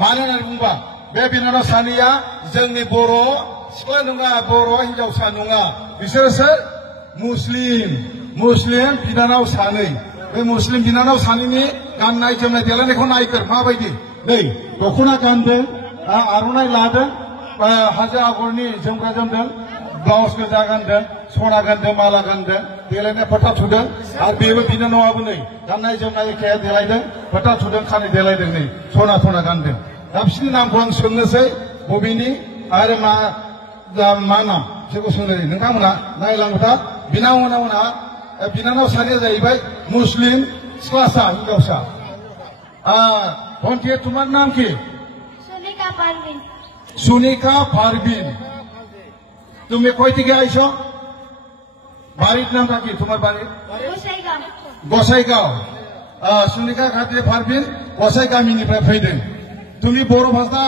मानो होननानै बुंबा बे बिनानाव सानैया जोंनि बर' सिख्ला नङा बर' हिनजावसा नङा बिसोरसो मुस्लिम बिनानाव सानै बे मुस्लिम बिनानाव सानैनि गाननाय जोमनाय देलायनायखौ नायगोर माबायदि नै दख'ना गानदों आर'नाइ लादों हाजो आगरनि जोमग्रा जोमदों ब्लाउस गोजा गानदों सना गानदों माला गानदों देलायनाय फोथा थुदों आरो बेबो बिनानावाबो नै गाननाय जोमनाय एखे देलायदों फोथा थुदों खानाय देलायदों नै सना गानदों दा बिसोरनि नामखौ आं सोंनोसै बबेनि आरो मा नाम बिसोरखौ सोंनोसै नोंथांमोना नायलांबा बिनानाव सानैया जाहैबाय मुस्लिम सिख्लासा हिनजावसा भन्टी তোমার নাম কি সুনিকা পারভিন তুমি কই থেকে আইছো বাড়ির নামটা কি তোমার বাড়ি গোসাইগাঁও সুনিকা খাতুন পারভিন গোসাই গামিनिफ्राय फैदों তুমি বড় ভাষা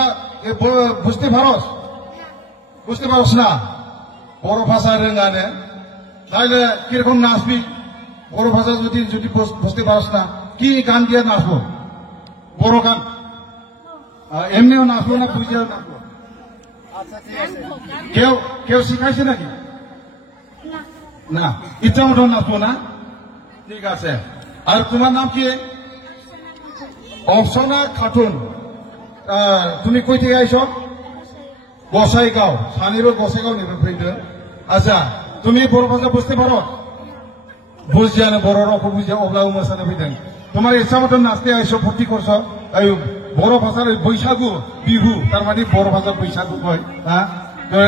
বুঝতে পারোস না বড় ভাষা रोङानो তাহলে কিরকম নাচবি বড় ভাষা যদি বুঝতে পারোস না কি গান দিয়ে নাচবো বড় গান এমনিও নাচবো না বুঝিয়েও নাচবো কেউ শিখাইছে নাকি না ইচ্ছা মতো নাচবো না ঠিক আছে আর তোমার নাম কি অপসনা খাতুন তুমি কই থেকে আইছো গোসাইগাঁও সানিबो গোসাইগাঁওनिफ्राय फैदों আচ্ছা তুমি বড় ভাষা বুঝতে পারো বুঝিয়াनो बर' रावखौ बुजिया अब्लाबो मोसानो फैदों তোমার ইচ্ছা মতো নাচতে আইছো ফুর্তি করছো বড় ভাষার বৈশাগু বিহু তার মানে বড় ভাষা বৈশাগু কয় হ্যাঁ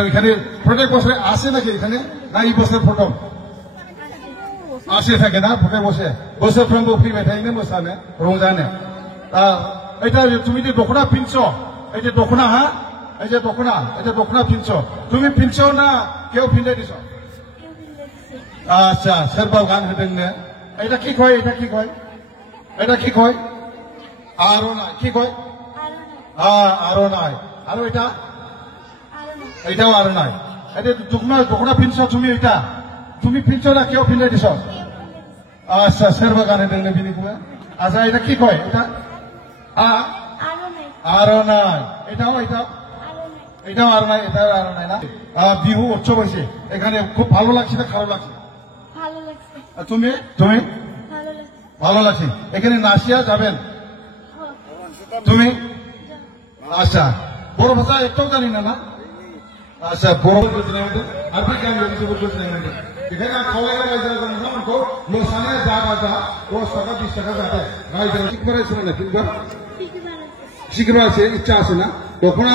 এখানে প্রত্যেক বছরে আসে নাকি এখানে না এই বছর প্রথম আসে থাকে না প্রত্যেক বছরफ्रोमबो फैबाय थायोनो मोसानो रंजानो এটা তুমি যে দখনা পিনছো এই যে দখনা হ্যাঁ এই যে দখনা পিনছো তুমি পিনছো না কেউ পিনে দিছো আচ্ছা সোরবা গান होदोंनो এটা কি কয় আরনাই কি কয় আরনাই আর এটাও আরনাই এই দখনা পিনছো তুমি পিনছো না কেউ পিনে দিছো আচ্ছা সোরবা গান होदोंनो বিনিকুয়া আচ্ছা এটা কি কয় এটা আরনাই এটাও আরনাই না বিহু উৎসব হয়েছে এখানে খুব ভালো লাগছে না খারাপ লাগছে তুমি ভালো লাগছে এখানে নাচিয়া যাবেন তুমি আচ্ছা বড় ভাষা একটাও জানি না আচ্ছা বড় আর কি গান এখানে খাওয়া রাইজাखौ मोसानाया जागा 10 টাকা 20 টাকা जाते रायजोआव শিখবারাইছো না শিখবারাইছে ইচ্ছা আছে না দখনা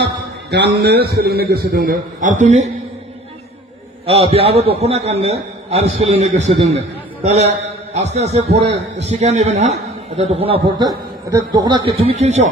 गाननो सोलोंनो गोसो दंनो आरो তুমি बेहाबो दखना गाननो आरो सोलोंनो गोसो दंनो তাহলে আস্তে আস্তে পরে শিখে নেবেন হ্যাঁ এটা দখনা পড়তে এটা দখনা কি তুমি কিনছো